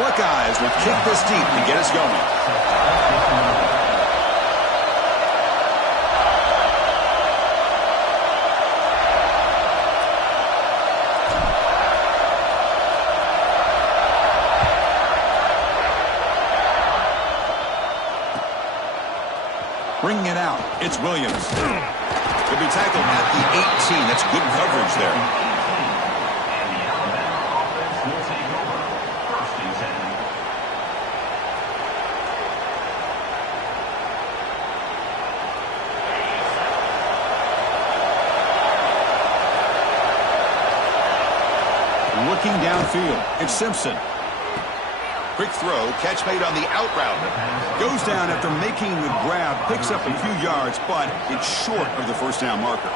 Buckeyes will kick this deep to get us going. Bringing it out, it's Williams. He'll be tackled at the 18. That's good coverage there. Looking downfield, it's Simpson. Quick throw, catch made on the out route. Goes down after making the grab, picks up a few yards, but it's short of the first down marker.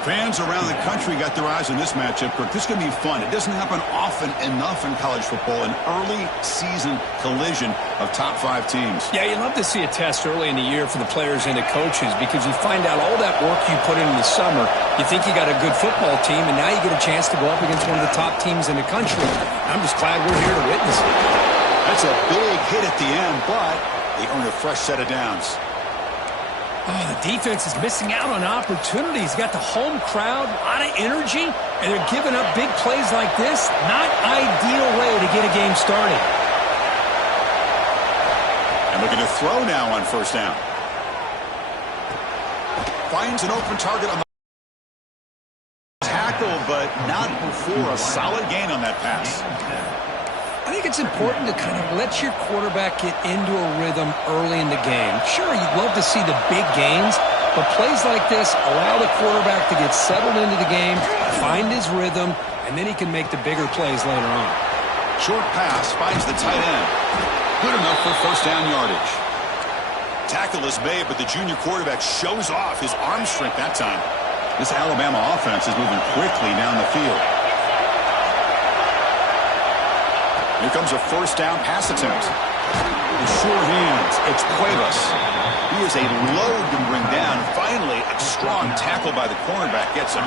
Fans around the country got their eyes on this matchup, Kirk. This is going to be fun. It doesn't happen often enough in college football, an early season collision of top 5 teams. Yeah, you love to see a test early in the year for the players and the coaches because you find out all that work you put in the summer. You think you got a good football team, and now you get a chance to go up against one of the top teams in the country. I'm just glad we're here to witness it. That's a big hit at the end, but they earn a fresh set of downs. Oh, the defense is missing out on opportunities. Got the home crowd, a lot of energy, and they're giving up big plays like this. Not ideal way to get a game started. And looking to throw now on first down. Finds an open target on the tackle, but not before a solid gain on that pass. I think it's important to kind of let your quarterback get into a rhythm early in the game. Sure, you'd love to see the big gains, but plays like this allow the quarterback to get settled into the game, find his rhythm, and then he can make the bigger plays later on. Short pass finds the tight end. Good enough for first down yardage. Tackle is made, but the junior quarterback shows off his arm strength that time. This Alabama offense is moving quickly down the field. Here comes a first down pass attempt. With sure hands, it's Cuevas. He is a load to bring down. Finally, a strong tackle by the cornerback gets him.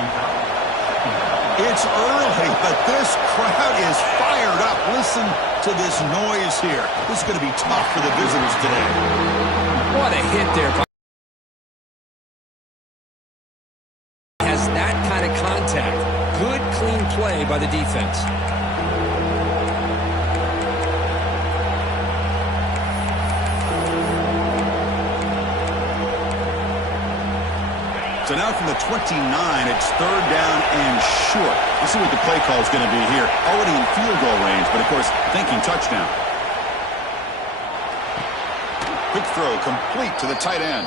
It's early, but this crowd is fired up. Listen to this noise here. This is going to be tough for the visitors today. What a hit there. Has that kind of contact. Good, clean play by the defense. So now from the 29, it's third down and short. Let's see what the play call is going to be here. Already in field goal range, but of course, thinking touchdown. Quick throw, complete to the tight end.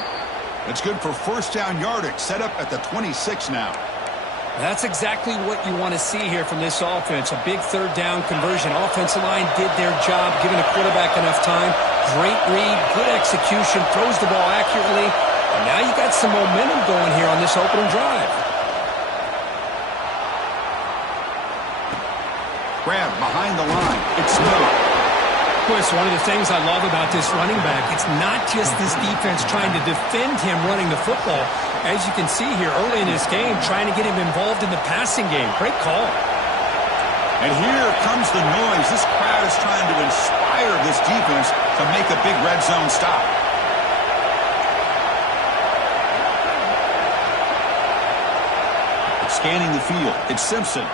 That's good for first down yardage, set up at the 26 now. That's exactly what you want to see here from this offense. A big third down conversion. Offensive line did their job, giving the quarterback enough time. Great read, good execution, throws the ball accurately. And now you got some momentum going here on this opening drive. Grab behind the line. It's Miller. Of course, one of the things I love about this running back, it's not just this defense trying to defend him running the football. As you can see here early in this game, trying to get him involved in the passing game. Great call. And here comes the noise. This crowd is trying to inspire this defense to make a big red zone stop. Scanning the field, it's Simpson.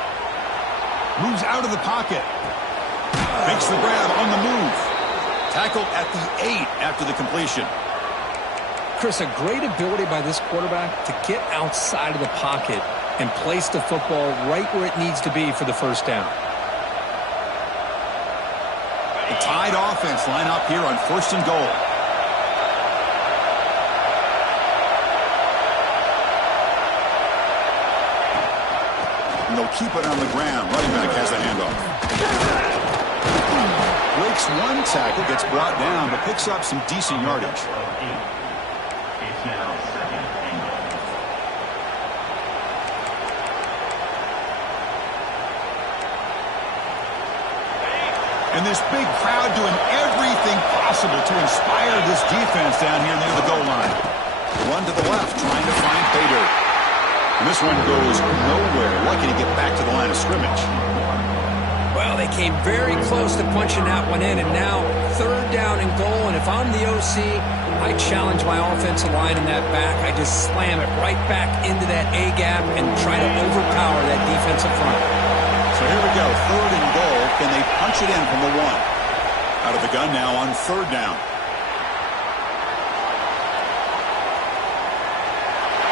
Moves out of the pocket. Makes the grab on the move. Tackled at the 8 after the completion. Chris, a great ability by this quarterback to get outside of the pocket and place the football right where it needs to be for the first down. The Tide offense line up here on first and goal. And they'll keep it on the ground. Running back has the handoff. Breaks one tackle, gets brought down, but picks up some decent yardage. And this big crowd doing everything possible to inspire this defense down here near the goal line. Run to the left, trying to find pay dirt. And this one goes nowhere. Lucky to get back to the line of scrimmage. Well, Well, they came very close to punching that one in, and now 3rd down and goal. And if I'm the OC, I challenge my offensive line in that back. I just slam it right back into that A-gap and try to overpower that defensive front. So here we go, 3rd and goal. Can they punch it in from the 1? Out of the gun now on 3rd down.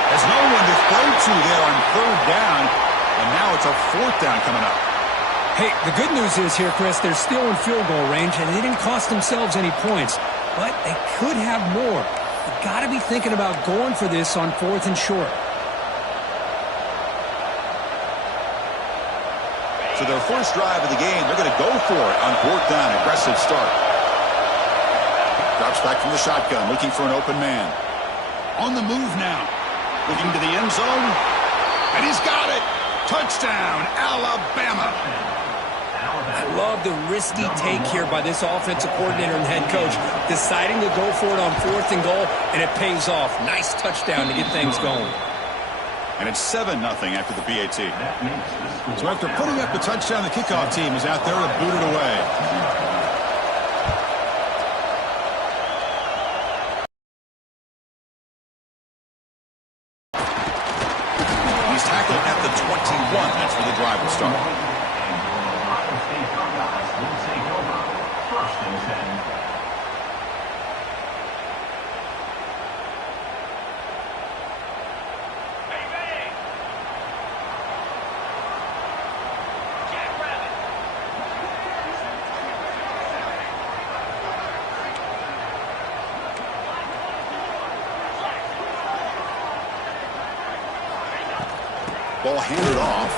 There's no one to throw to there on 3rd down, and now it's a 4th down coming up. Hey, the good news is here, Chris, they're still in field goal range, and they didn't cost themselves any points. But they could have more. You've got to be thinking about going for this on 4th and short. So their first drive of the game, they're going to go for it on 4th down. Aggressive start. Drops back from the shotgun, looking for an open man. On the move now. Looking to the end zone. And he's got it. Touchdown, Alabama. I love the risky take here by this offensive coordinator and head coach, deciding to go for it on 4th and goal, and it pays off. Nice touchdown to get things going. And it's 7-0 after the PAT. So after putting up the touchdown, the kickoff team is out there to boot it away. He's tackled at the 21. That's where the drive will start. Ball handed off.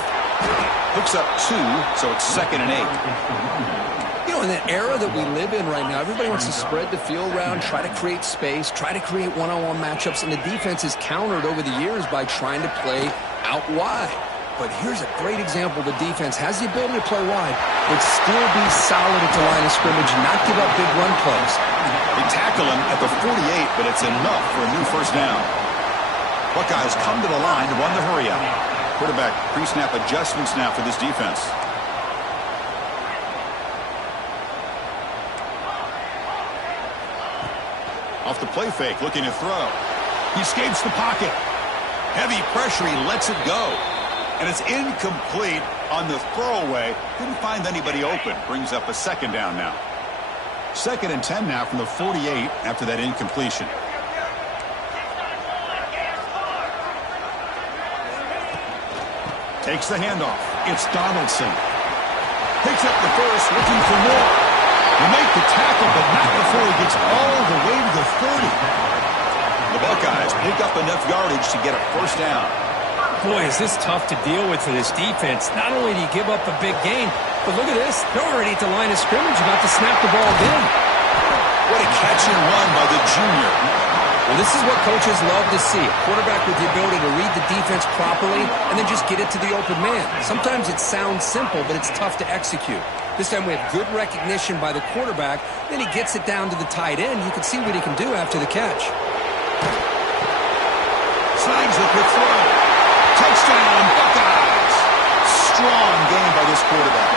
Hooks up 2, so it's 2nd and 8. You know, in that era that we live in right now, everybody wants to spread the field around, try to create space, try to create one-on-one matchups, and the defense is countered over the years by trying to play out wide. But here's a great example. The defense has the ability to play wide, but still be solid at the line of scrimmage and not give up big run plays. They tackle him at the 48, but it's enough for a new first down. Buckeyes come to the line to run the hurry out. Quarterback pre-snap adjustments now for this defense. Off the play fake, looking to throw. He escapes the pocket. Heavy pressure, he lets it go. And it's incomplete on the throwaway. Didn't find anybody open. Brings up a 2nd down now. 2nd and 10 now from the 48 after that incompletion. Takes the handoff. It's Donaldson. Picks up the first, looking for more. They make the tackle, but not before he gets all the way to the 30. The Buckeyes pick up enough yardage to get a first down. Boy, is this tough to deal with for this defense. Not only do you give up a big gain, but look at this. They're already at the line of scrimmage, about to snap the ball in. What a catch and run by the junior. Well, this is what coaches love to see. A quarterback with the ability to read the defense properly and then just get it to the open man. Sometimes it sounds simple, but it's tough to execute. This time we have good recognition by the quarterback. Then he gets it down to the tight end. You can see what he can do after the catch. Slides the quick throw. Touchdown, Buckeyes. Strong game by this quarterback.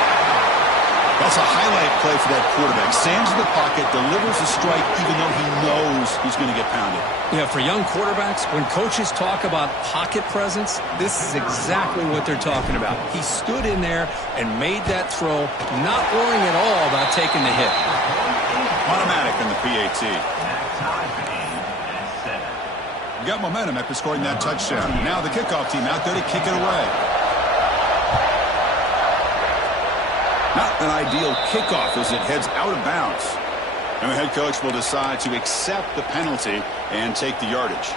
That's a highlight play for that quarterback. Stands in the pocket, delivers a strike even though he knows he's going to get pounded. Yeah, for young quarterbacks, when coaches talk about pocket presence, this is exactly what they're talking about. He stood in there and made that throw, not worrying at all about taking the hit. Automatic in the PAT. We got momentum after scoring that touchdown. Now the kickoff team out there to kick it away. Not an ideal kickoff as it heads out of bounds. And the head coach will decide to accept the penalty and take the yardage.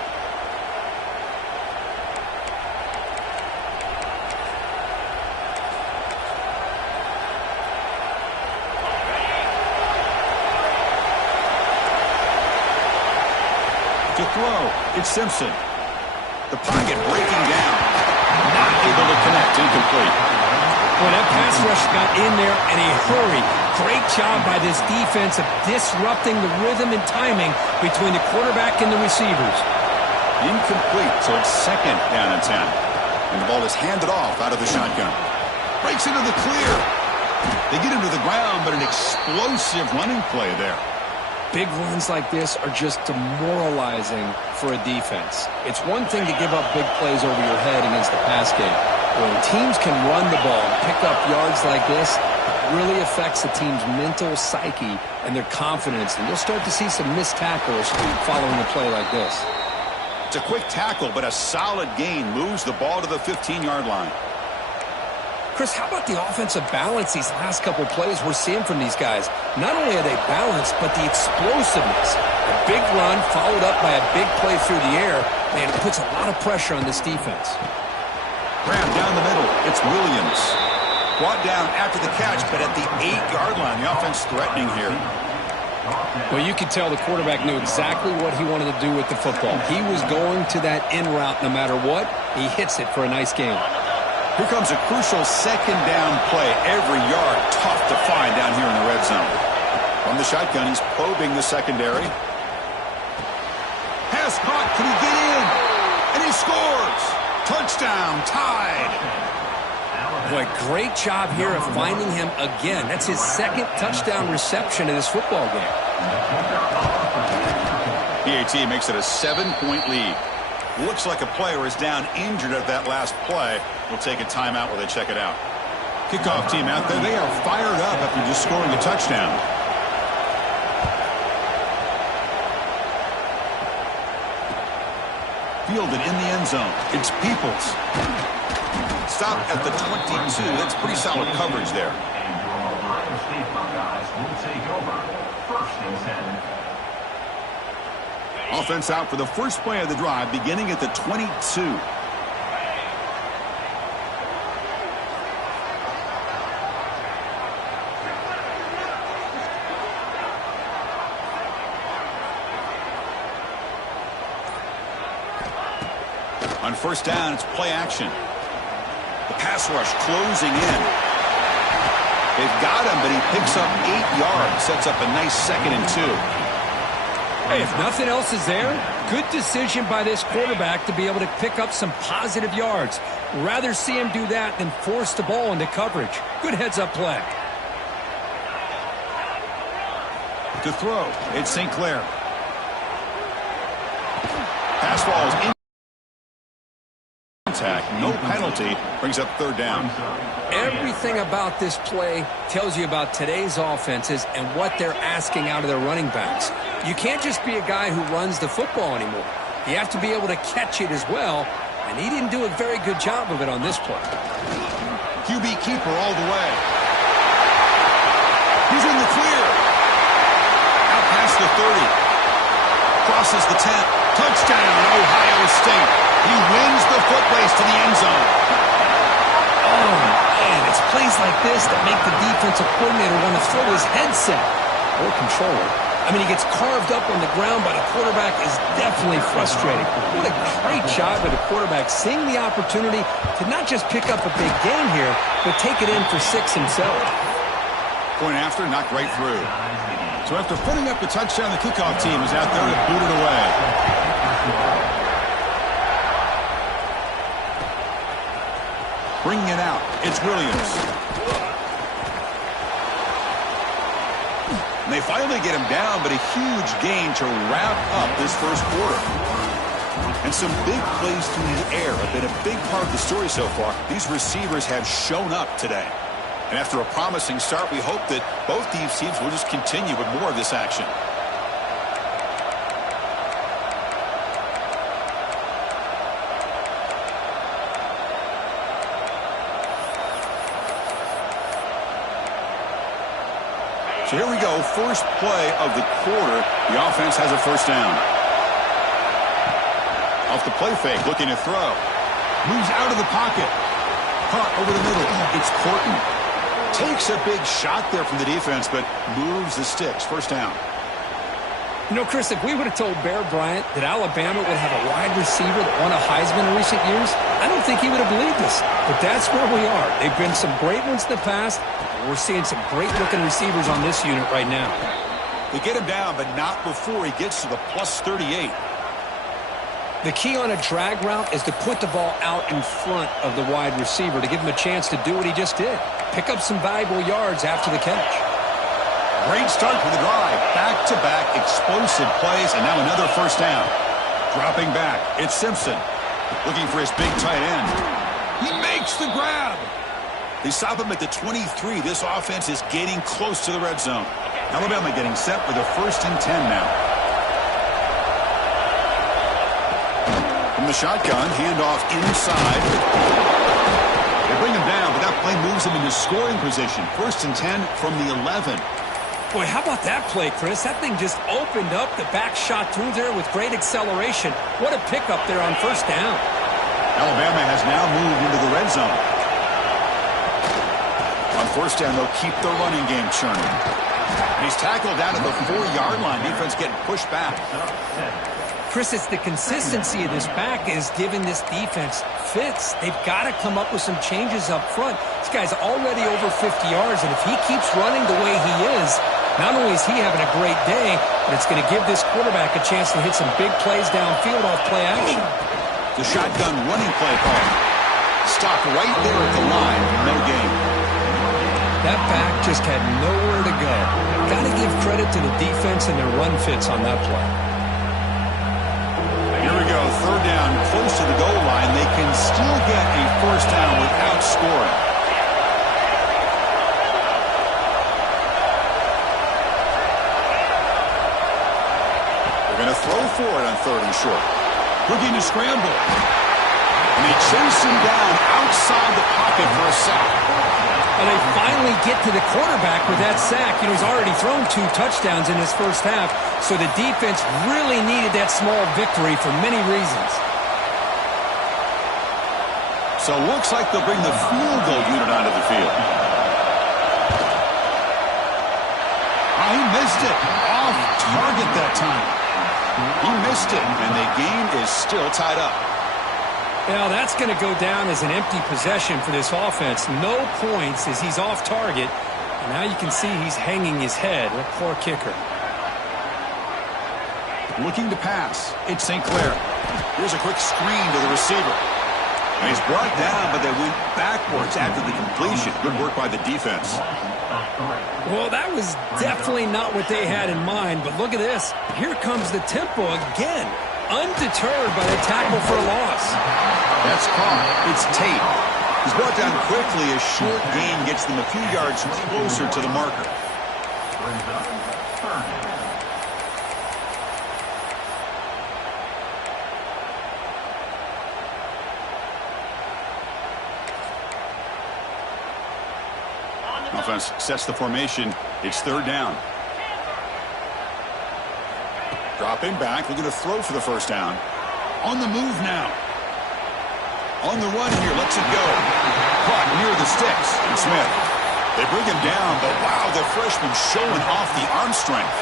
To throw, it's Simpson. The pocket breaking down. Not able to connect, incomplete. Well, that pass rush got in there in a hurry. Great job by this defense of disrupting the rhythm and timing between the quarterback and the receivers. Incomplete, so it's 2nd down and 10. And the ball is handed off out of the shotgun. Breaks into the clear. They get him to the ground, but an explosive running play there. Big runs like this are just demoralizing for a defense. It's one thing to give up big plays over your head against the pass game. When teams can run the ball and pick up yards like this, it really affects the team's mental psyche and their confidence. And you'll start to see some missed tackles following a play like this. It's a quick tackle, but a solid gain moves the ball to the 15-yard line. Chris, how about the offensive balance these last couple plays we're seeing from these guys? Not only are they balanced, but the explosiveness. A big run followed up by a big play through the air, and it puts a lot of pressure on this defense. Graham down the middle. It's Williams. Brought down after the catch, but at the 8-yard line, the offense threatening here. Well, you could tell the quarterback knew exactly what he wanted to do with the football. He was going to that in route no matter what. He hits it for a nice gain. Here comes a crucial second down play. Every yard tough to find down here in the red zone. From the shotgun, he's probing the secondary. Pass caught. Can he get in? And he scores. Touchdown. Tied. Boy, great job here of finding him again. That's his second touchdown reception in this football game. PAT makes it a 7-point lead. Looks like a player is down injured at that last play. We'll take a timeout while they check it out. Kickoff team out there. They are fired up after just scoring a touchdown. Fielded in the end zone. It's Peoples. Stop at the 22. That's pretty solid coverage there. Offense out for the first play of the drive, beginning at the 22. On first down, it's play action. The pass rush closing in. They've got him, but he picks up 8 yards, sets up a nice 2nd and 2. Hey, if nothing else is there, good decision by this quarterback to be able to pick up some positive yards. Rather see him do that than force the ball into coverage. Good heads-up play. To throw, it's St. Clair. Pass ball is in contact. No penalty. Brings up 3rd down. Everything about this play tells you about today's offenses and what they're asking out of their running backs. You can't just be a guy who runs the football anymore. You have to be able to catch it as well, and he didn't do a very good job of it on this play. QB keeper all the way. He's in the clear. Out past the 30. Crosses the 10. Touchdown, Ohio State. He wins the foot race to the end zone. Oh, man, it's plays like this that make the defensive coordinator want to throw his headset or controller. I mean, he gets carved up on the ground by the quarterback is definitely frustrating. What a great job by the quarterback seeing the opportunity to not just pick up a big game here, but take it in for 6 himself. Point after, knocked right through. So after putting up the touchdown, the kickoff team is out there to boot it away. Bringing it out, it's Williams. And they finally get him down, but a huge gain to wrap up this first quarter. And some big plays through the air have been a big part of the story so far. These receivers have shown up today. And after a promising start, we hope that both these teams will just continue with more of this action. So here we go, first play of the quarter. The offense has a first down. Off the play fake, looking to throw. Moves out of the pocket. Caught over the middle. It's Corton. Takes a big shot there from the defense, but moves the sticks. First down. You know, Chris, if we would have told Bear Bryant that Alabama would have a wide receiver that won a Heisman in recent years, I don't think he would have believed us. But that's where we are. They've been some great ones in the past. We're seeing some great-looking receivers on this unit right now. They get him down, but not before he gets to the plus 38. The key on a drag route is to put the ball out in front of the wide receiver to give him a chance to do what he just did. Pick up some valuable yards after the catch. Great start for the drive. Back-to-back explosive plays, and now another first down. Dropping back, it's Simpson. Looking for his big tight end. He makes the grab. They stop him at the 23. This offense is getting close to the red zone. Alabama getting set for the 1st and 10 now. From the shotgun, handoff inside. They bring him down, but that play moves him into scoring position. 1st and 10 from the 11. Boy, how about that play, Chris? That thing just opened up. The back shot through there with great acceleration. What a pickup there on 1st down. Alabama has now moved into the red zone. On 1st down, they'll keep the running game churning. And he's tackled down at the 4-yard line. Defense getting pushed back. Chris, it's the consistency of this back is giving this defense fits. They've got to come up with some changes up front. This guy's already over 50 yards, and if he keeps running the way he is, not only is he having a great day, but it's going to give this quarterback a chance to hit some big plays downfield off play action. The shotgun running play call. Stopped right there at the line. No gain. That back just had nowhere to go. Got to give credit to the defense and their run fits on that play. Here we go. 3rd down, close to the goal line. They can still get a 1st down without scoring. They're going to throw for it on 3rd and short. Looking to scramble. And they chase him down outside the pocket for a sack. And they finally get to the quarterback with that sack. You know, he's already thrown 2 touchdowns in his 1st half, so the defense really needed that small victory for many reasons. So it looks like they'll bring the field goal unit onto the field. Oh, he missed it. Off target that time. He missed it, and the game is still tied up. Now, that's going to go down as an empty possession for this offense. No points as he's off target. And now you can see he's hanging his head. What poor kicker. Looking to pass. It's St. Clair. Here's a quick screen to the receiver. And he's brought down, but they went backwards after the completion. Good work by the defense. Well, that was definitely not what they had in mind. But look at this. Here comes the tempo again. Undeterred by the tackle for a loss. That's caught. It's Tate. He's brought down quickly. A short gain gets them a few yards closer to the marker. Offense sets the formation. It's 3rd down. Dropping back, looking to throw for the 1st down. On the move now. On the run here, lets it go. Caught near the sticks. And Smith. They bring him down, but wow, the freshman showing off the arm strength.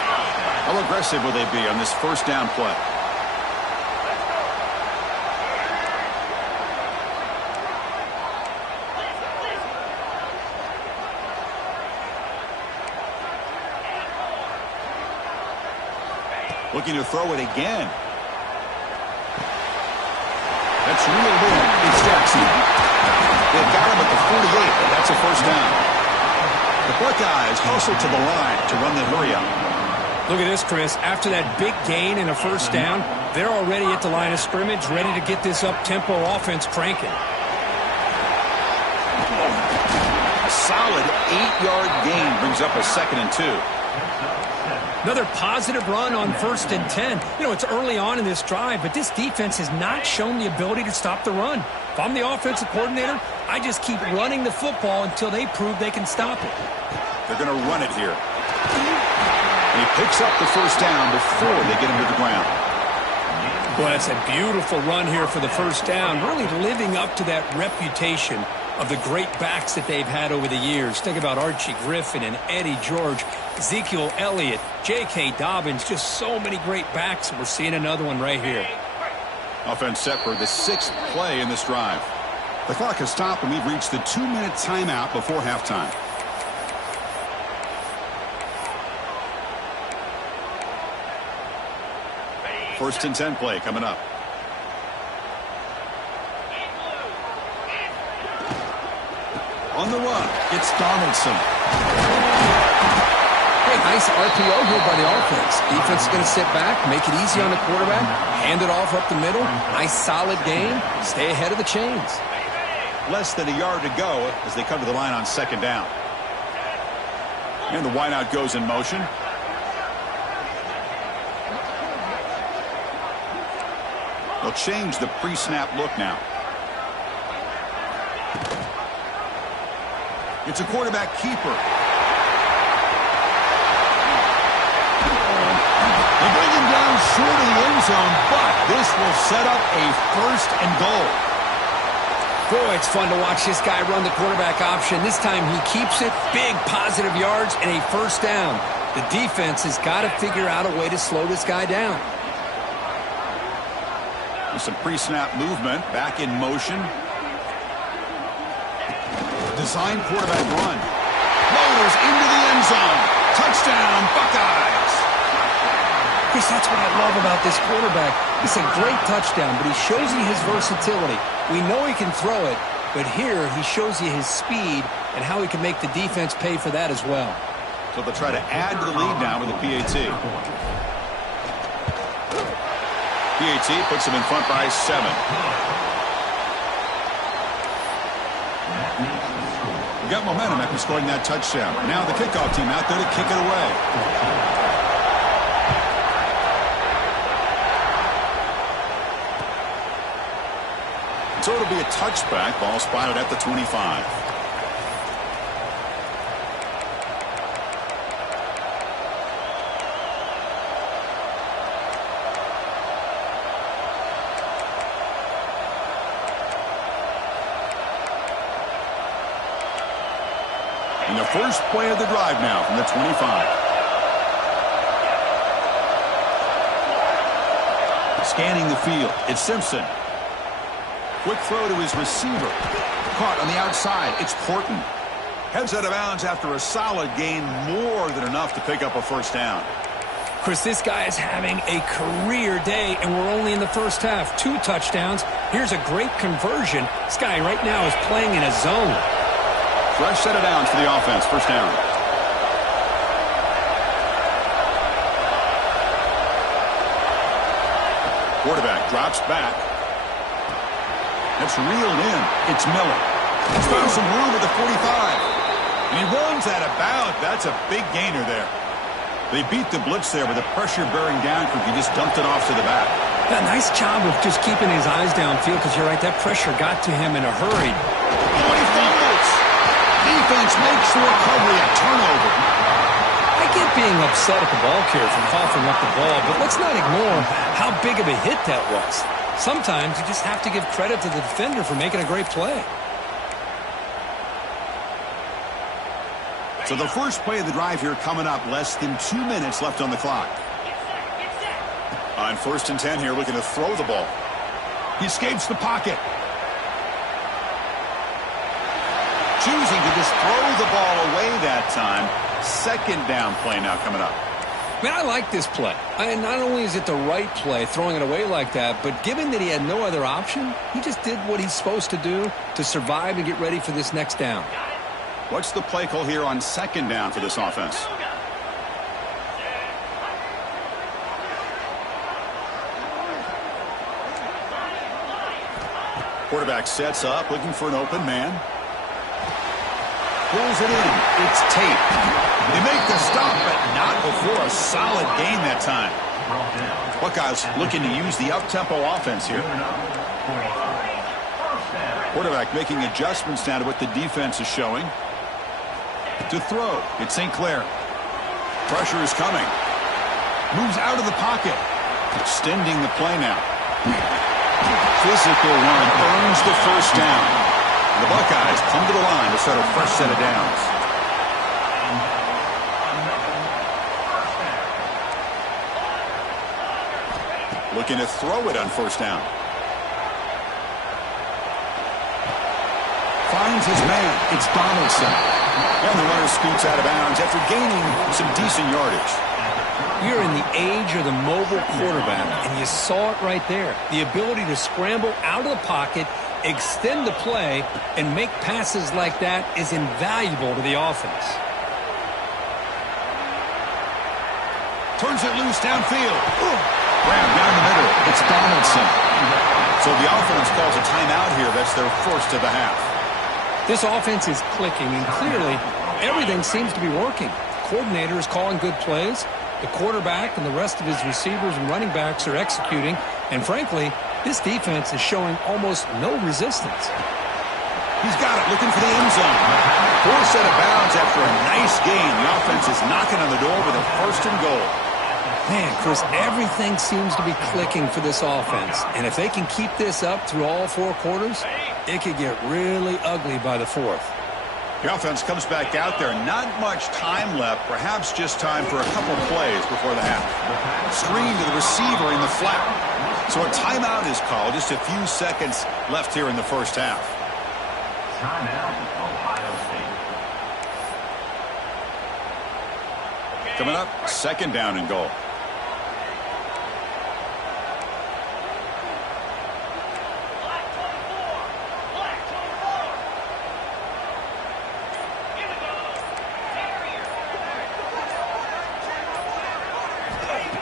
How aggressive will they be on this 1st down play? Looking to throw it again. That's real low. It's Jackson. They got him at the 48, but that's a 1st down. The Buckeyes hustle to the line to run the hurry up. Look at this, Chris. After that big gain and a 1st down, they're already at the line of scrimmage, ready to get this up-tempo offense cranking. A solid 8-yard gain brings up a 2nd and 2. Another positive run on 1st and 10. You know, it's early on in this drive, but this defense has not shown the ability to stop the run. If I'm the offensive coordinator, I just keep running the football until they prove they can stop it. They're going to run it here. And he picks up the 1st down before they get him to the ground. Well, that's a beautiful run here for the 1st down, really living up to that reputation of the great backs that they've had over the years. Think about Archie Griffin and Eddie George, Ezekiel Elliott, J.K. Dobbins, just so many great backs, and we're seeing another one right here. Offense set for the 6th play in this drive. The clock has stopped, and we've reached the 2-minute timeout before halftime. First and 10 play coming up. On the run, it's Donaldson. Hey, nice RPO here by the offense. Defense is going to sit back, make it easy on the quarterback, hand it off up the middle. Nice solid game. Stay ahead of the chains. Less than a yard to go as they come to the line on second down. And the wideout goes in motion. They'll change the pre-snap look now. It's a quarterback keeper. They bring him down short of the end zone, but this will set up a 1st and goal. Boy, it's fun to watch this guy run the quarterback option. This time he keeps it, big positive yards, and a 1st down. The defense has got to figure out a way to slow this guy down. With some pre-snap movement, back in motion. Design quarterback run. Motors into the end zone. Touchdown, Buckeyes. Chris, that's what I love about this quarterback. It's a great touchdown, but he shows you his versatility. We know he can throw it, but here he shows you his speed and how he can make the defense pay for that as well. So they'll try to add to the lead now with the PAT. PAT puts him in front by 7. We got momentum after scoring that touchdown. Now the kickoff team out there to kick it away. So it'll be a touchback. Ball spotted at the 25. And the first play of the drive now from the 25. Scanning the field, it's Simpson. Quick throw to his receiver. Caught on the outside, it's Horton. Heads out of bounds after a solid gain, more than enough to pick up a 1st down. Chris, this guy is having a career day, and we're only in the first half. 2 touchdowns. Here's a great conversion. This guy right now is playing in a zone. Fresh set of downs for the offense. 1st down. Quarterback drops back. That's reeled in. It's Miller. He's found some room at the 45. And he runs out of bounds. That's a big gainer there. They beat the blitz there with the pressure bearing down. He just dumped it off to the back. Yeah, nice job of just keeping his eyes downfield because you're right, that pressure got to him in a hurry. Oh, and he fumbles. Defense makes the recovery a turnover. I get being upset at the ball carrier from coughing up the ball, but let's not ignore how big of a hit that was. Sometimes you just have to give credit to the defender for making a great play. So the first play of the drive here coming up, less than 2 minutes left on the clock. On 1st and 10 here, looking to throw the ball. He escapes the pocket. Choosing to just throw the ball away that time. 2nd down play now coming up. Man, I like this play. Not only is it the right play, throwing it away like that, but given that he had no other option, he just did what he's supposed to do to survive and get ready for this next down. What's the play call here on 2nd down for this offense? Quarterback sets up, looking for an open man. Pulls it in. It's Tate. They make the stop, but not before a solid gain that time. Buckeyes looking to use the up-tempo offense here. Quarterback making adjustments now to what the defense is showing. To throw, it's St. Clair. Pressure is coming. Moves out of the pocket. Extending the play now. Physical run earns the 1st down. The Buckeyes come to the line to start a fresh set of downs. Looking to throw it on 1st down. Finds his man. It's Donaldson. And the runner scoots out of bounds after gaining some decent yardage. We're in the age of the mobile quarterback, and you saw it right there. The ability to scramble out of the pocket, extend the play, and make passes like that is invaluable to the offense. Turns it loose downfield. Grabbed down the middle. It's Donaldson. So the offense calls a timeout here. That's their first of the half. This offense is clicking, and clearly everything seems to be working. The coordinator is calling good plays. The quarterback and the rest of his receivers and running backs are executing. And frankly, this defense is showing almost no resistance. He's got it, looking for the end zone. Forced out of bounds after a nice gain. The offense is knocking on the door with a first and goal. Man, Chris, everything seems to be clicking for this offense. And if they can keep this up through all 4 quarters, it could get really ugly by the 4th. The offense comes back out there. Not much time left. Perhaps just time for a couple plays before the half. Screen to the receiver in the flat. So a timeout is called. Just a few seconds left here in the first half. Timeout, Ohio State. Coming up, second down and goal.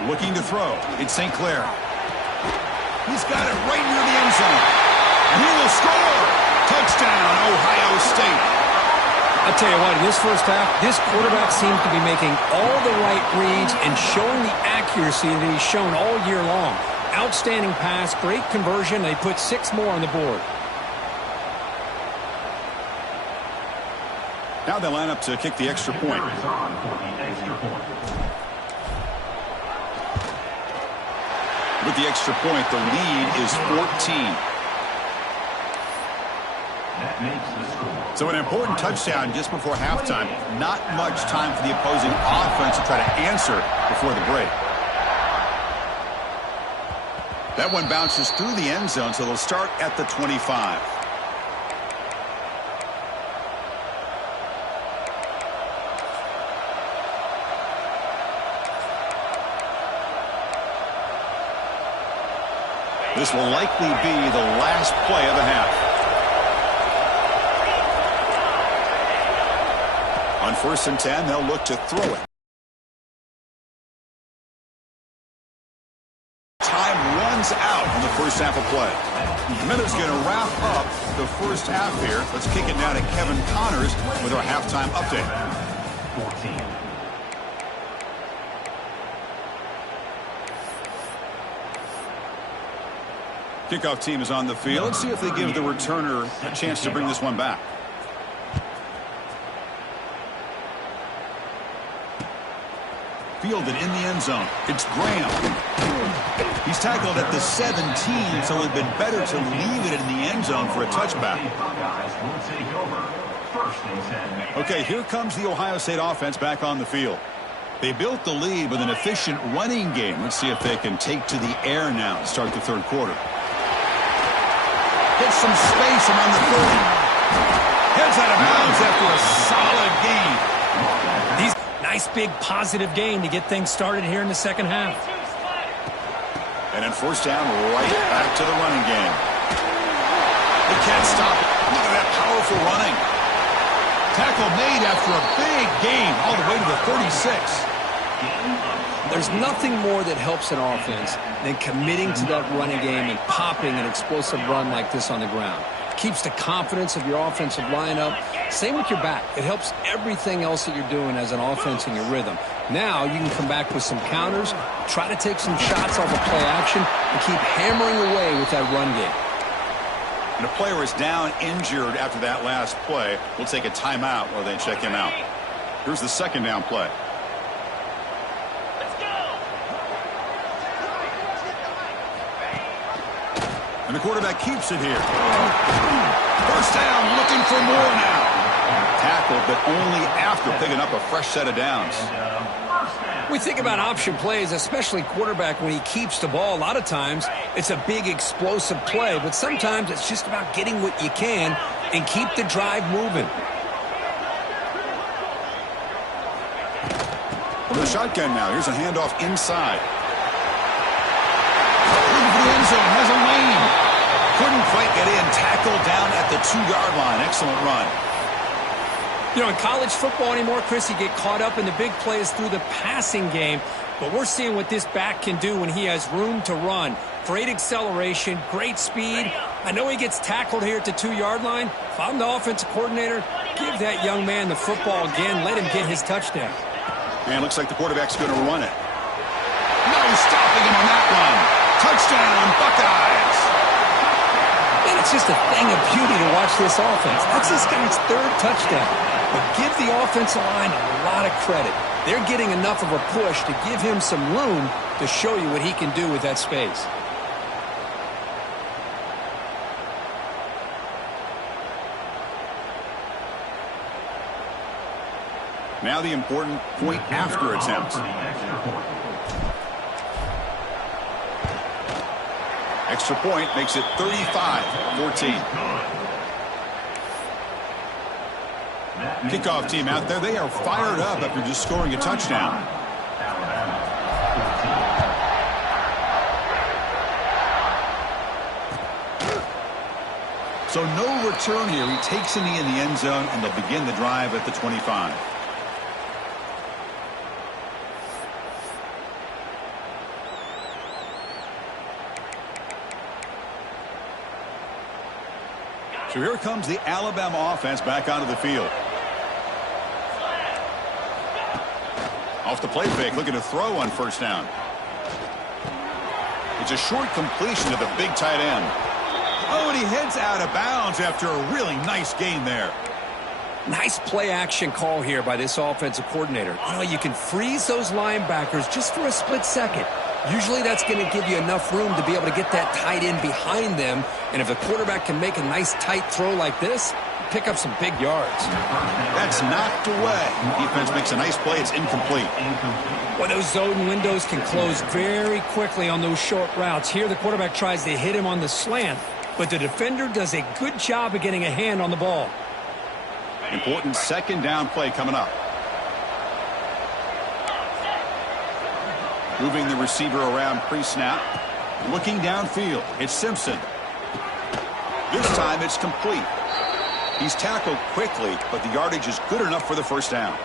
Looking to throw. It's St. Clair. He's got it right near the end zone. And he will score. Touchdown, Ohio State. I'll tell you what, in this first half, this quarterback seems to be making all the right reads and showing the accuracy that he's shown all year long. Outstanding pass, great conversion. They put 6 more on the board. Now they line up to kick the extra point. With the extra point, the lead is 14. That makes the score. So an important touchdown just before halftime. Not much time for the opposing offense to try to answer before the break. That one bounces through the end zone, so they'll start at the 25. This will likely be the last play of the half. On 1st and 10, they'll look to throw it. Time runs out on the first half of play. The Miller's going to wrap up the first half here. Let's kick it down to Kevin Connors with our halftime update. 14. Kickoff team is on the field. Let's see if they give the returner a chance to bring this one back. Fielded in the end zone. It's Graham. He's tackled at the 17, so it would have been better to leave it in the end zone for a touchback. Okay, here comes the Ohio State offense back on the field. They built the lead with an efficient running game. Let's see if they can take to the air now to start the third quarter. Gets some space around the 30. Heads out of bounds after a solid gain. Nice big positive gain to get things started here in the second half. And then first down, right back to the running game. They can't stop it. Look at that powerful running. Tackle made after a big gain all the way to the 36. There's nothing more that helps an offense than committing to that running game and popping an explosive run like this on the ground. Keeps the confidence of your offensive lineup. Same with your back. It helps everything else that you're doing as an offense in your rhythm. Now you can come back with some counters, try to take some shots off of play action, and keep hammering away with that run game. And a player is down injured after that last play. We'll take a timeout while they check him out. Here's the second down play. And the quarterback keeps it here. First down, looking for more now. Tackled, but only after picking up a fresh set of downs. We think about option plays, especially quarterback when he keeps the ball. A lot of times, it's a big explosive play, but sometimes it's just about getting what you can and keep the drive moving. Well, the shotgun now. Here's a handoff inside. Looking for the end zone. Has a lane. Couldn't quite get in. Tackled 2-yard line. Excellent run. You know, in college football anymore, Chris, you get caught up in the big plays through the passing game. But we're seeing what this back can do when he has room to run. Great acceleration, great speed. I know he gets tackled here at the 2-yard line. If I'm the offensive coordinator, give that young man the football again. Let him get his touchdown. And looks like the quarterback's going to run it. No stopping him on that run. Touchdown, Buckeyes. And it's just a thing of beauty to watch this offense. That's this guy's 3rd touchdown. But give the offensive line a lot of credit. They're getting enough of a push to give him some room to show you what he can do with that space. Now the important point after attempts. Extra point makes it 35-14. Kickoff team out there, they are fired up after just scoring a touchdown. So no return here. He takes a knee in the end zone, and they'll begin the drive at the 25. So here comes the Alabama offense back onto the field. Off the play fake, looking to throw on first down. It's a short completion to the big tight end. Oh, and he heads out of bounds after a really nice gain there. Nice play action call here by this offensive coordinator. You know, you can freeze those linebackers just for a split second. Usually that's going to give you enough room to be able to get that tight end behind them. And if the quarterback can make a nice tight throw like this, pick up some big yards. That's knocked away. Defense makes a nice play. It's incomplete. Well, those zone windows can close very quickly on those short routes. Here the quarterback tries to hit him on the slant, but the defender does a good job of getting a hand on the ball. Important 2nd down play coming up. Moving the receiver around pre-snap. Looking downfield. It's Simpson. This time it's complete. He's tackled quickly, but the yardage is good enough for the first down.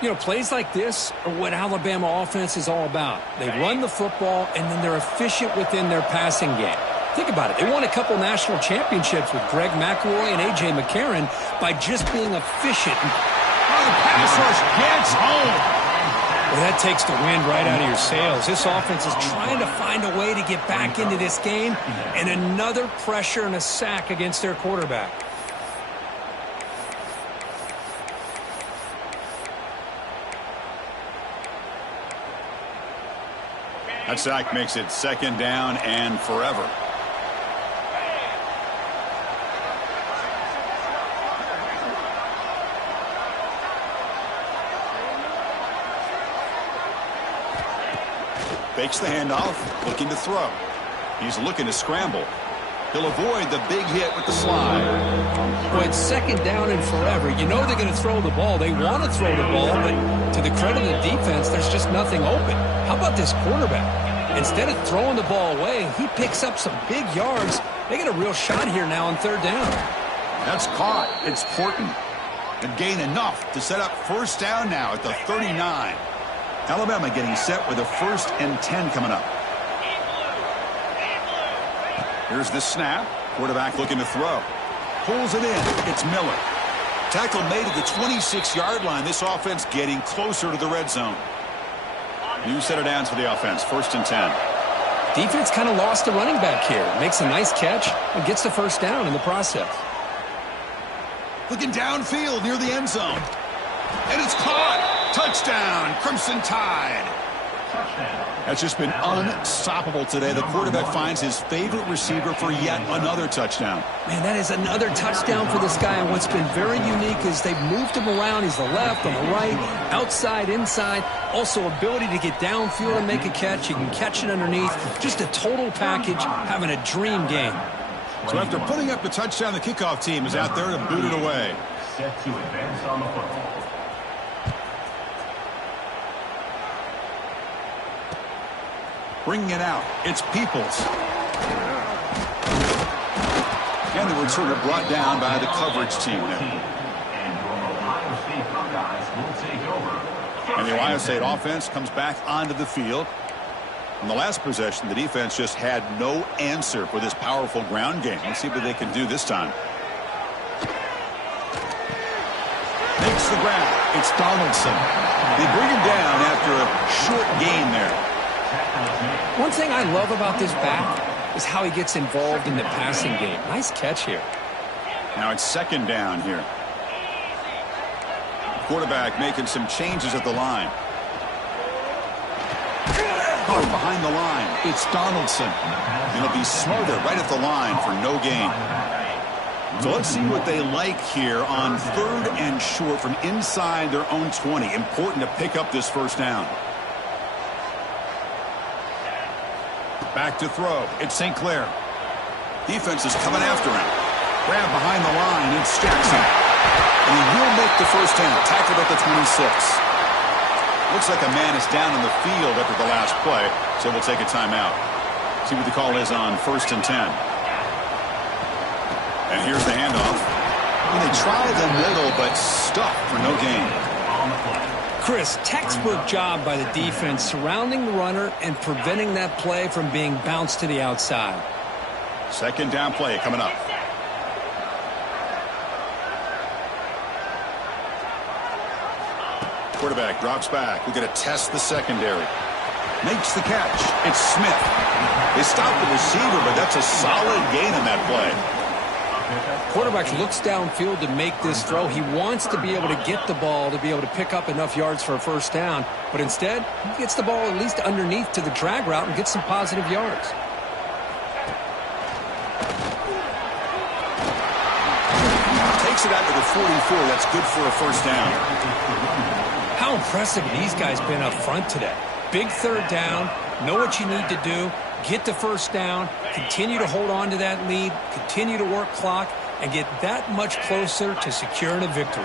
You know, plays like this are what Alabama offense is all about. They run the football, and then they're efficient within their passing game. Think about it. They won a couple national championships with Greg McElroy and A.J. McCarron by just being efficient. Oh, the pass rush gets home. Well, that takes the wind right out of your sails. This offense is trying to find a way to get back into this game, and another pressure and a sack against their quarterback. That sack makes it 2nd down and forever. Fakes the handoff, looking to throw. He's looking to scramble. He'll avoid the big hit with the slide. Well, it's 2nd down and forever. You know they're going to throw the ball. They want to throw the ball, but to the credit of the defense, there's just nothing open. How about this quarterback? Instead of throwing the ball away, he picks up some big yards. They get a real shot here now on 3rd down. That's caught. It's Horton. And gain enough to set up first down now at the 39. Alabama getting set with a 1st and 10 coming up. Here's the snap. Quarterback looking to throw. Pulls it in. It's Miller. Tackle made at the 26-yard line. This offense getting closer to the red zone. New set of downs for the offense. 1st and 10. Defense kind of lost a running back here. Makes a nice catch and gets the first down in the process. Looking downfield near the end zone. And it's caught. Touchdown, Crimson Tide. That's just been unstoppable today. The quarterback finds his favorite receiver for yet another touchdown. Man, that is another touchdown for this guy. And what's been very unique is they've moved him around. He's the left, on the right, outside, inside. Also ability to get downfield and make a catch. You can catch it underneath. Just a total package, having a dream game. So after putting up the touchdown, the kickoff team is out there to boot it away. Set to advance on the football. Bringing it out, it's Peoples. And the returner brought down by the coverage team there. And the Ohio State offense comes back onto the field. In the last possession, the defense just had no answer for this powerful ground game. Let's see what they can do this time. Makes the grab. It's Donaldson. They bring him down after a short gain there. One thing I love about this back is how he gets involved in the passing game. Nice catch here. Now it's second down here. Quarterback making some changes at the line. Oh, behind the line, it's Donaldson. And he'll be smothered right at the line for no gain. So let's see what they like here on 3rd and short from inside their own 20. Important to pick up this first down. Back to throw. It's St. Clair. Defense is coming after him. Grab behind the line. It's Jackson. And he will make the first down. Tackled at the 26. Looks like a man is down in the field after the last play, so we'll take a timeout. See what the call is on 1st and 10. And here's the handoff. And they tried the middle, but stuck for no gain. Chris, textbook job by the defense surrounding the runner and preventing that play from being bounced to the outside. Second down play coming up. Quarterback drops back. We're going to test the secondary. Makes the catch. It's Smith. They stop the receiver, but that's a solid gain on that play. Quarterback looks downfield to make this throw. He wants to be able to get the ball to be able to pick up enough yards for a first down, but instead he gets the ball at least underneath to the drag route and gets some positive yards. Takes it out to the 44. That's good for a first down. How impressive these guys been up front today. Big third down, know what you need to do, get the first down, continue to hold on to that lead, continue to work clock, and get that much closer to securing a victory.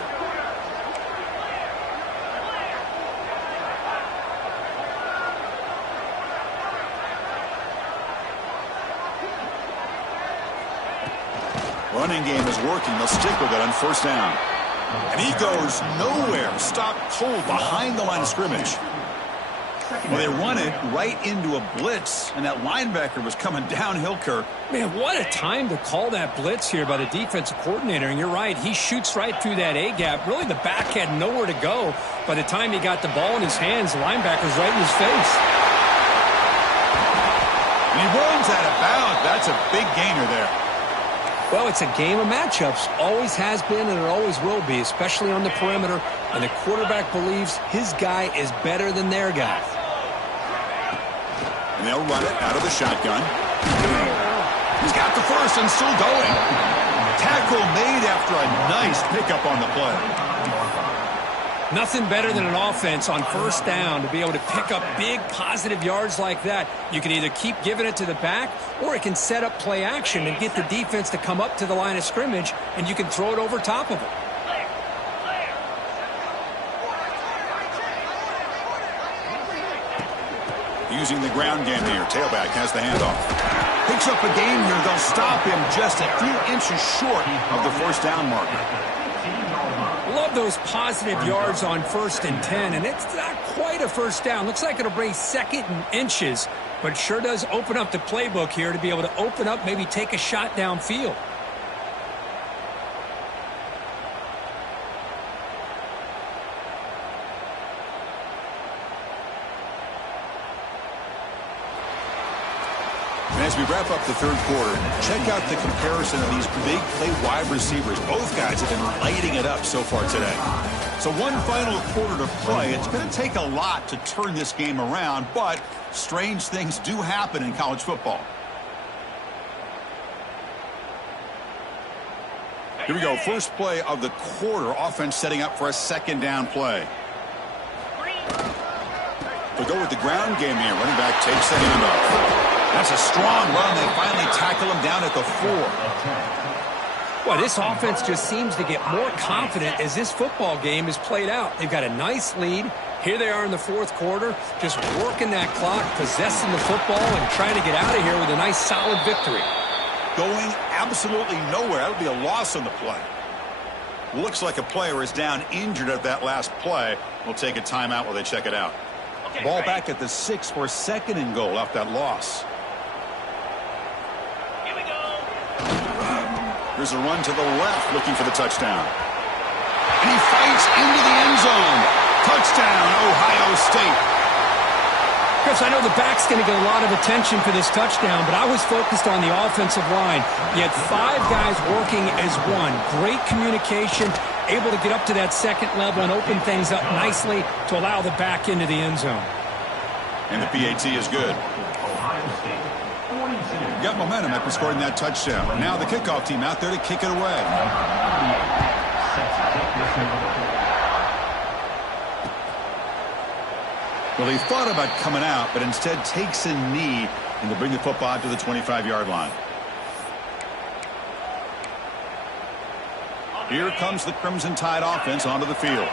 Running game is working. They'll stick with it on first down. And he goes nowhere. Stopped cold behind the line of scrimmage. Well, they run it right into a blitz, and that linebacker was coming downhill, Kirk. Man, what a time to call that blitz here by the defensive coordinator. And you're right, he shoots right through that A-gap. Really, the back had nowhere to go. By the time he got the ball in his hands, the linebacker's right in his face. And he runs out of bounds. That's a big gainer there. Well, it's a game of matchups. Always has been, and it always will be, especially on the perimeter. And the quarterback believes his guy is better than their guy. And they'll run it out of the shotgun. He's got the first and still going. Tackle made after a nice pickup on the play. Nothing better than an offense on first down to be able to pick up big positive yards like that. You can either keep giving it to the back, or it can set up play action and get the defense to come up to the line of scrimmage, and you can throw it over top of it. Using the ground game here. Tailback has the handoff. Picks up a gain here. They'll stop him just a few inches short of the first down marker. Love those positive yards on 1st and 10, and it's not quite a first down. Looks like it'll bring 2nd and inches, but it sure does open up the playbook here to be able to open up, maybe take a shot downfield. As we wrap up the third quarter, check out the comparison of these big play wide receivers. Both guys have been lighting it up so far today. So one final quarter to play. It's going to take a lot to turn this game around, but strange things do happen in college football. Here we go. First play of the quarter. Offense setting up for a second down play. We go with the ground game here. Running back takes the handoff. That's a strong run. They finally tackle him down at the 4. Well, this offense just seems to get more confident as this football game is played out. They've got a nice lead. Here they are in the fourth quarter, just working that clock, possessing the football, and trying to get out of here with a nice, solid victory. going absolutely nowhere. That would be a loss on the play. Looks like a player is down injured at that last play. We'll take a timeout while they check it out. Okay, ball back at the 6 for 2nd and goal off that loss. Here we go. Here's a run to the left looking for the touchdown. And he fights into the end zone. Touchdown, Ohio State. Chris, I know the back's going to get a lot of attention for this touchdown, but I was focused on the offensive line. You had 5 guys working as one. Great communication, able to get up to that 2nd level and open things up nicely to allow the back into the end zone. And the PAT is good. Got momentum after scoring that touchdown. Now the kickoff team out there to kick it away. Well, he thought about coming out, but instead takes a knee and to bring the football to the 25-yard line. Here comes the Crimson Tide offense onto the field.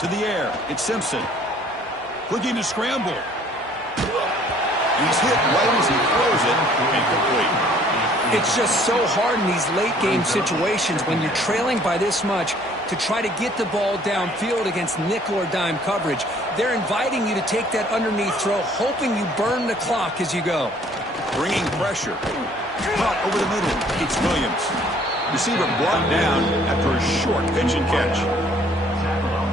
To the air, it's Simpson. Looking to scramble. He's hit right as he throws it. Incomplete. It's just so hard in these late-game situations when you're trailing by this much to try to get the ball downfield against nickel or dime coverage. They're inviting you to take that underneath throw, hoping you burn the clock as you go. Bringing pressure. Caught over the middle. It's Williams. Receiver brought down after a short pitch and catch.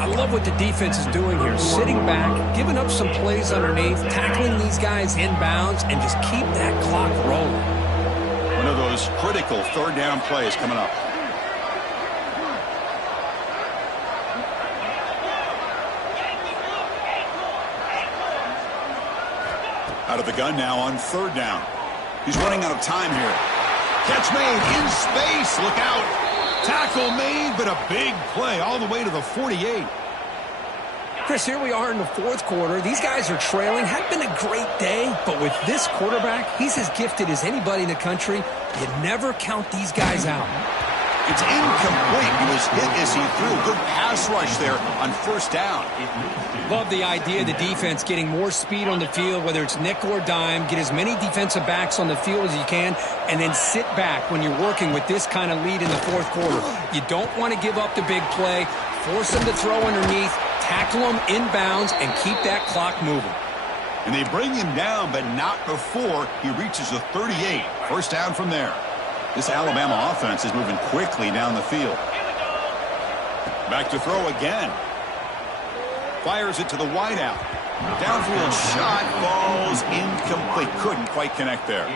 I love what the defense is doing here. Sitting back, giving up some plays underneath, tackling these guys inbounds, and just keep that clock rolling. One of those critical 3rd down plays coming up. Out of the gun now on 3rd down. He's running out of time here. Catch made in space. Look out. Tackle made, but a big play all the way to the 48. Chris, here we are in the 4th quarter. These guys are trailing. Had been a great day, but with this quarterback, he's as gifted as anybody in the country. You never count these guys out. It's incomplete. He was hit as he threw. Good pass rush there on 1st down. Love the idea of the defense getting more speed on the field, whether it's nickel or dime. Get as many defensive backs on the field as you can, and then sit back when you're working with this kind of lead in the 4th quarter. You don't want to give up the big play. Force them to throw underneath, tackle them inbounds, and keep that clock moving. And they bring him down, but not before he reaches the 38. 1st down from there. This Alabama offense is moving quickly down the field. Back to throw again. Fires it to the wideout. Downfield shot falls incomplete. Couldn't quite connect there.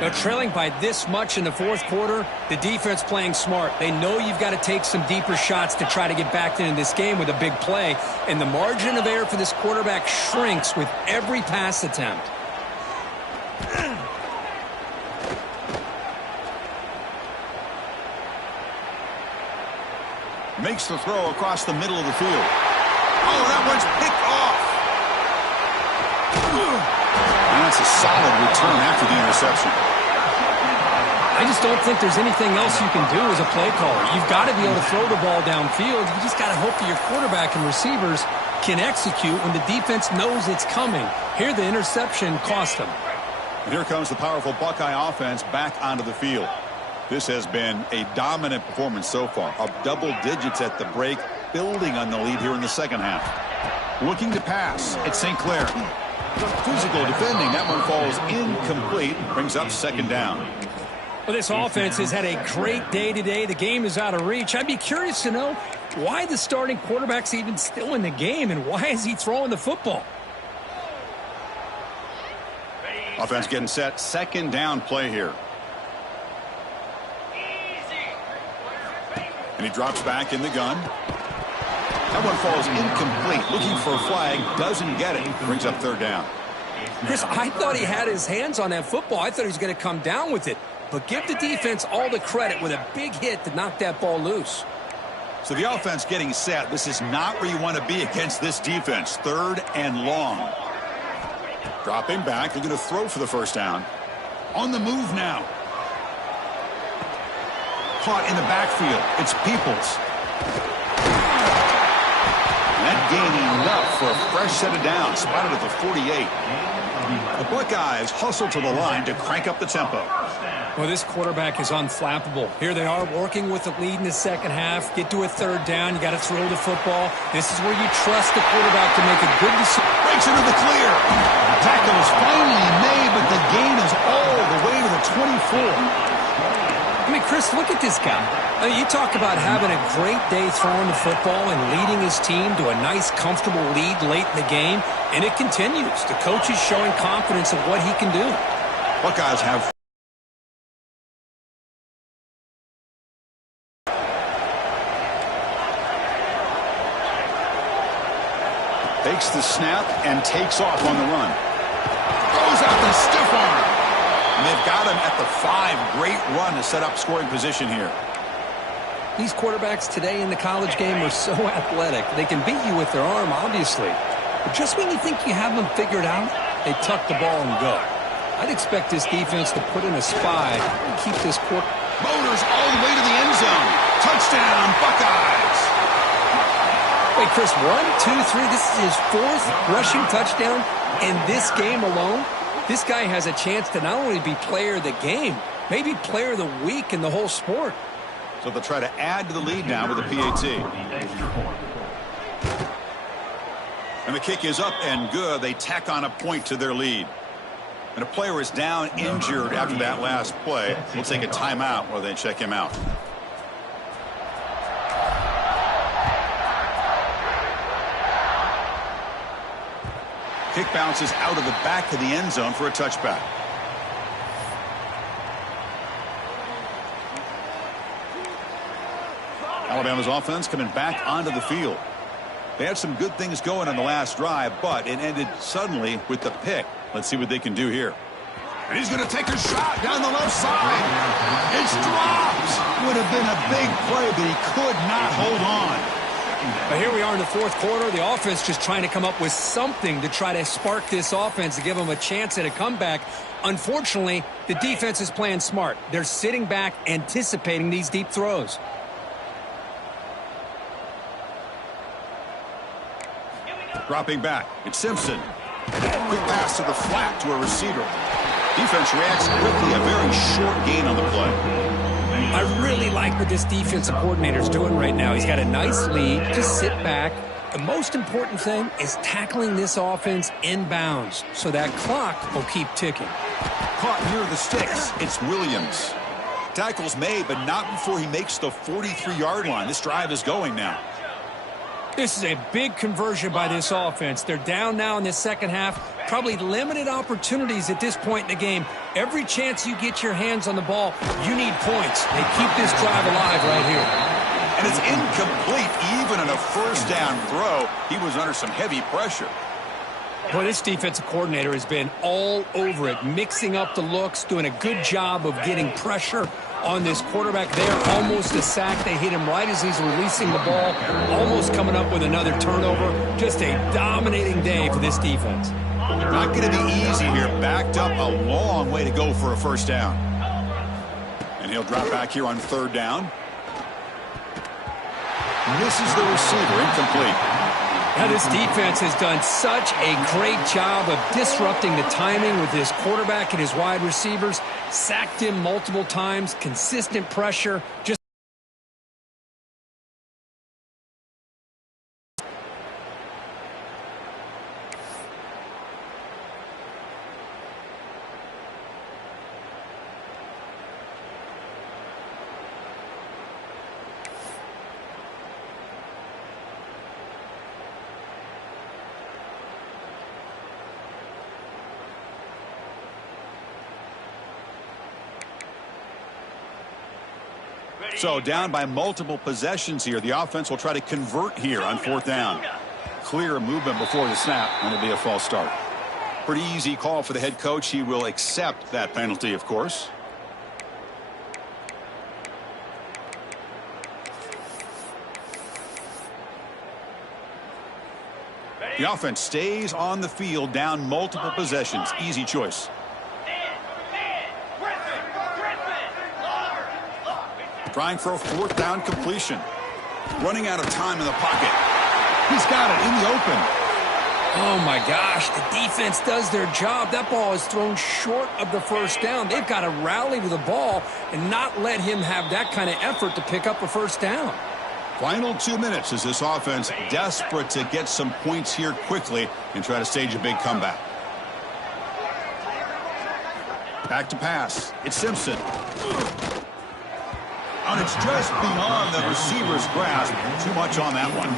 Now, trailing by this much in the 4th quarter, the defense playing smart. They know you've got to take some deeper shots to try to get back into this game with a big play. And the margin of error for this quarterback shrinks with every pass attempt. Makes the throw across the middle of the field. Oh, that one's picked off. And that's a solid return after the interception. I just don't think there's anything else you can do as a play caller. You've got to be able to throw the ball downfield. You just got to hope that your quarterback and receivers can execute when the defense knows it's coming. Here, the interception cost them. And here comes the powerful Buckeye offense back onto the field. This has been a dominant performance so far. Up double digits at the break, building on the lead here in the 2nd half. Looking to pass. It's St. Clair. Physical defending. That one falls incomplete. Brings up 2nd down. Well, this offense has had a great day today. The game is out of reach. I'd be curious to know why the starting quarterback's even still in the game and why is he throwing the football? Offense getting set. 2nd down play here. And he drops back in the gun. That one falls incomplete. Looking for a flag. Doesn't get it. Brings up 3rd down. Chris, I thought he had his hands on that football. I thought he was going to come down with it. But give the defense all the credit with a big hit to knock that ball loose. So the offense getting set. This is not where you want to be against this defense. 3rd and long. Dropping back. They're going to throw for the 1st down. On the move now. Caught in the backfield. It's Peoples. That gained enough for a fresh set of downs, spotted at the 48. The Buckeyes hustle to the line to crank up the tempo. Well, this quarterback is unflappable. Here they are working with the lead in the second half. Get to a third down. You got to throw the football. This is where you trust the quarterback to make a good decision. Breaks into the clear. Tackle is finally made, but the gain is all the way to the 24. I mean, Chris, look at this guy. I mean, you talk about having a great day throwing the football and leading his team to a nice, comfortable lead late in the game, and it continues. The coach is showing confidence of what he can do. Buckeyes have... Takes the snap and takes off on the run. Throws out the stiff arm. And they've got him at the 5. Great run to set up scoring position here. These quarterbacks today in the college game are so athletic. They can beat you with their arm, obviously. But just when you think you have them figured out, they tuck the ball and go. I'd expect this defense to put in a spy and keep this quarter. Motors all the way to the end zone. Touchdown, Buckeyes. Wait, Chris, 1, 2, 3. This is his 4th rushing touchdown in this game alone. This guy has a chance to not only be player of the game, maybe player of the week in the whole sport. So they'll try to add to the lead now with a PAT. And the kick is up and good. They tack on a point to their lead. And a player is down injured after that last play. We'll take a timeout while they check him out. Kick bounces out of the back of the end zone for a touchback. Alabama's offense coming back onto the field. They had some good things going on the last drive, but it ended suddenly with the pick. Let's see what they can do here. And he's going to take a shot down the left side. It's dropped. Would have been a big play, but he could not hold on. But here we are in the 4th quarter. The offense just trying to come up with something to try to spark this offense to give them a chance at a comeback. Unfortunately, the defense is playing smart. They're sitting back, anticipating these deep throws. Dropping back, it's Simpson. Quick pass to the flat to a receiver. Defense reacts quickly, a very short gain on the play. I really like what this defensive coordinator is doing right now. He's got a nice lead. Just sit back. The most important thing is tackling this offense inbounds so that clock will keep ticking. Caught near the sticks. It's Williams. Tackle's made, but not before he makes the 43-yard line. This drive is going now. This is a big conversion by this offense. They're down now in the second half. Probably limited opportunities at this point in the game. Every chance you get your hands on the ball, you need points. They keep this drive alive right here. And it's incomplete. Even on a first down throw, he was under some heavy pressure. Boy, this defensive coordinator has been all over it, mixing up the looks, doing a good job of getting pressure on this quarterback there. Almost a sack. They hit him right as he's releasing the ball. Almost coming up with another turnover. Just a dominating day for this defense. Not going to be easy here. Backed up a long way to go for a first down. And he'll drop back here on 3rd down. Misses the receiver. Incomplete. Now this defense has done such a great job of disrupting the timing with his quarterback and his wide receivers. Sacked him multiple times. Consistent pressure. Just So down by multiple possessions here. The offense will try to convert here on 4th down. Clear movement before the snap, and it'll be a false start. Pretty easy call for the head coach. He will accept that penalty, of course. The offense stays on the field down multiple possessions. Easy choice. Trying for a 4th down completion. Running out of time in the pocket. He's got it in the open. Oh, my gosh, the defense does their job. That ball is thrown short of the first down. They've got to rally to the ball and not let him have that kind of effort to pick up a first down. Final 2 minutes as this offense desperate to get some points here quickly and try to stage a big comeback. Back to pass. It's Simpson. And it's just beyond the receiver's grasp. Too much on that one.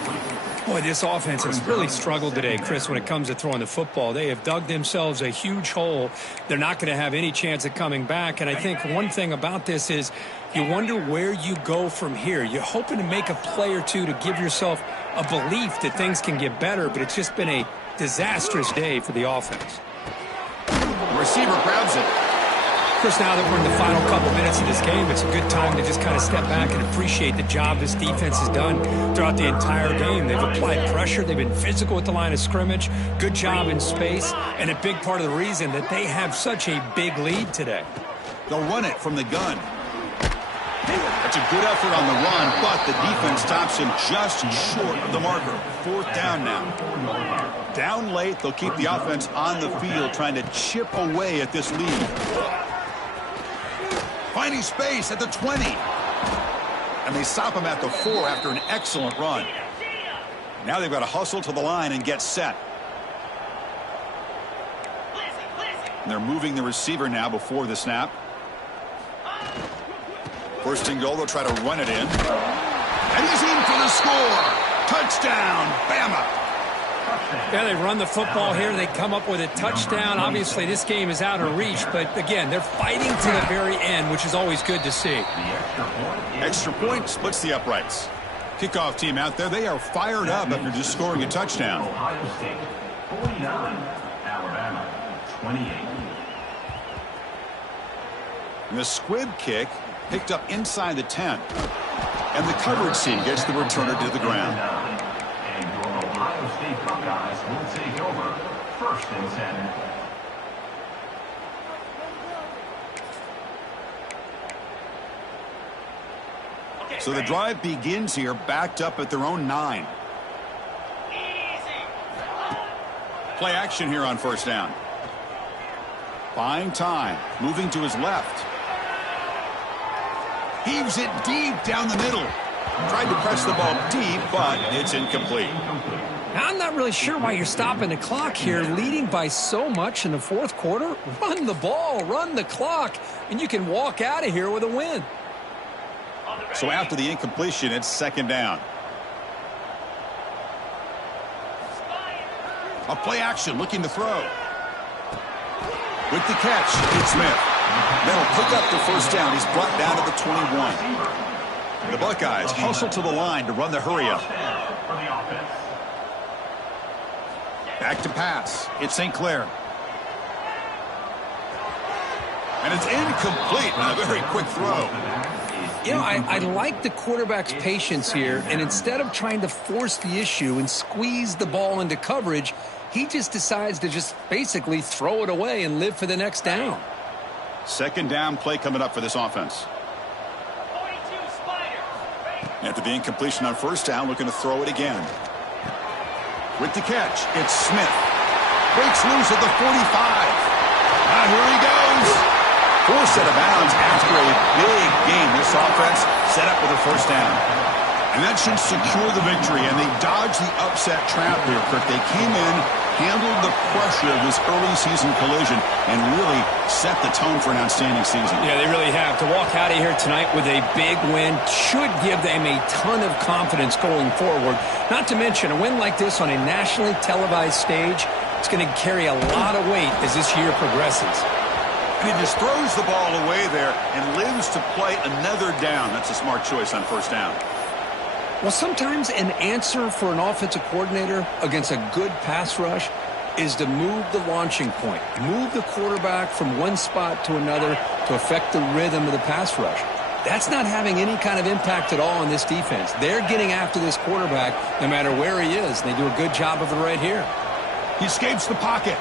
Boy, this offense has really struggled today, Chris, when it comes to throwing the football. They have dug themselves a huge hole. They're not going to have any chance of coming back. And I think one thing about this is you wonder where you go from here. You're hoping to make a play or two to give yourself a belief that things can get better, but it's just been a disastrous day for the offense. The receiver grabs it. Chris, now that we're in the final couple minutes of this game, it's a good time to just kind of step back and appreciate the job this defense has done throughout the entire game. They've applied pressure. They've been physical at the line of scrimmage. Good job in space. And a big part of the reason that they have such a big lead today. They'll run it from the gun. That's a good effort on the run, but the defense stops him just short of the marker. 4th down now. Down late, they'll keep the offense on the field trying to chip away at this lead. Finding space at the 20. And they stop him at the 4 after an excellent run. Now they've got to hustle to the line and get set. And they're moving the receiver now before the snap. 1st and goal, they'll try to run it in. And he's in for the score. Touchdown, Bama. Yeah, they run the football here. They come up with a touchdown. Obviously, this game is out of reach, but again, they're fighting to the very end, which is always good to see. Extra point splits the uprights. Kickoff team out there, they are fired up after just scoring a touchdown. Ohio State 49, Alabama 28. And the squib kick picked up inside the 10. And the coverage team gets the returner to the ground. And your Ohio State Buckeyes will take over 1st and 10. So the drive begins here, backed up at their own 9. Play action here on 1st down. Buying time, moving to his left. Heaves it deep down the middle. Tried to press the ball deep, but it's incomplete. I'm not really sure why you're stopping the clock here, leading by so much in the 4th quarter. Run the ball, run the clock, and you can walk out of here with a win. So after the incompletion, it's 2nd down. A play action, looking to throw. With the catch, it's Smith. That'll pick up the 1st down. He's brought down to the 21. The Buckeyes hustle to the line to run the hurry-up. Back to pass. It's St. Clair. And it's incomplete on a very quick throw. You know, I like the quarterback's patience here, and instead of trying to force the issue and squeeze the ball into coverage, he just decides to just basically throw it away and live for the next down. 2nd down play coming up for this offense. After the incompletion on 1st down, looking to throw it again. With the catch, it's Smith. Breaks loose at the 45. Here he goes. Forced out of bounds after a big game. This offense set up with a 1st down. And that should secure the victory, and they dodged the upset trap here, Kirk. They came in, handled the pressure of this early season collision, and really set the tone for an outstanding season. Yeah, they really have. To walk out of here tonight with a big win should give them a ton of confidence going forward. Not to mention, a win like this on a nationally televised stage, it's going to carry a lot of weight as this year progresses. And he just throws the ball away there and lives to play another down. That's a smart choice on 1st down. Well, sometimes an answer for an offensive coordinator against a good pass rush is to move the launching point, move the quarterback from one spot to another to affect the rhythm of the pass rush. That's not having any kind of impact at all on this defense. They're getting after this quarterback no matter where he is. They do a good job of it right here. He escapes the pocket.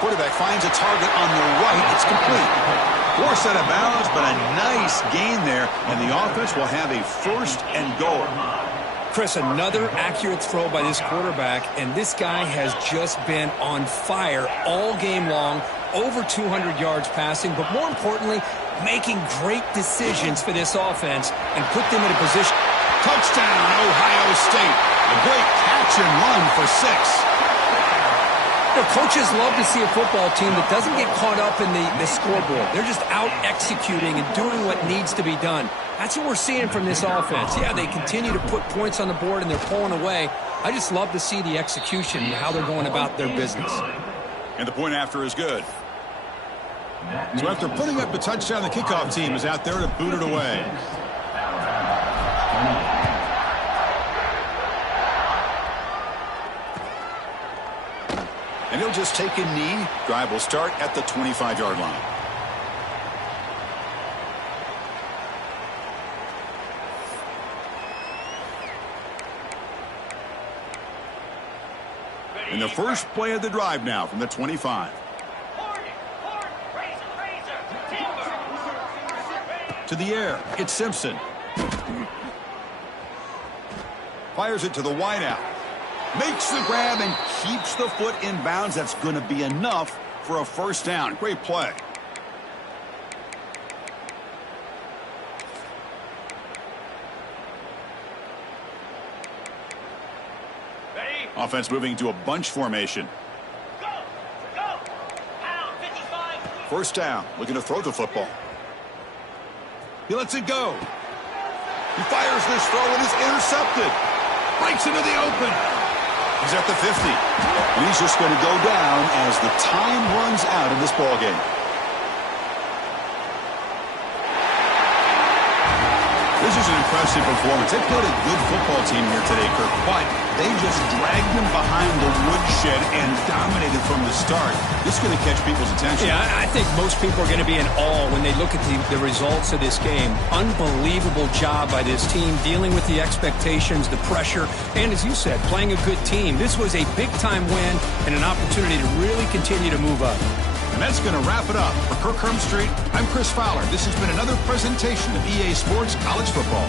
Quarterback finds a target on the right. It's complete. Forced out of bounds, but a nice gain there, and the offense will have a first and goal. Chris, another accurate throw by this quarterback, and this guy has just been on fire all game long, over 200 yards passing, but more importantly, making great decisions for this offense and put them in a position. Touchdown, Ohio State. A great catch and run for 6. You know, coaches love to see a football team that doesn't get caught up in the scoreboard. They're just out executing and doing what needs to be done. That's what we're seeing from this offense. Yeah, they continue to put points on the board and they're pulling away. I just love to see the execution and how they're going about their business. And the point after is good. So after putting up the touchdown, the kickoff team is out there to boot it away. And he'll just take a knee. Drive will start at the 25-yard line. And the first play of the drive now from the 25. To the air, it's Simpson. Fires it to the wideout. Makes the grab and keeps the foot in bounds. That's going to be enough for a first down. Great play. Offense moving to a bunch formation. First down, looking to throw the football. He lets it go. He fires this throw and is intercepted. Breaks into the open. He's at the 50. And he's just going to go down as the time runs out in this ballgame. This is an impressive performance. They played a good football team here today, Kirk, but they just dragged them behind the woodshed and dominated from the start. This is going to catch people's attention. Yeah, I think most people are going to be in awe when they look at the results of this game. Unbelievable job by this team, dealing with the expectations, the pressure, and as you said, playing a good team. This was a big-time win and an opportunity to really continue to move up. And that's going to wrap it up. For Kirk Street, I'm Chris Fowler. This has been another presentation of EA Sports College Football.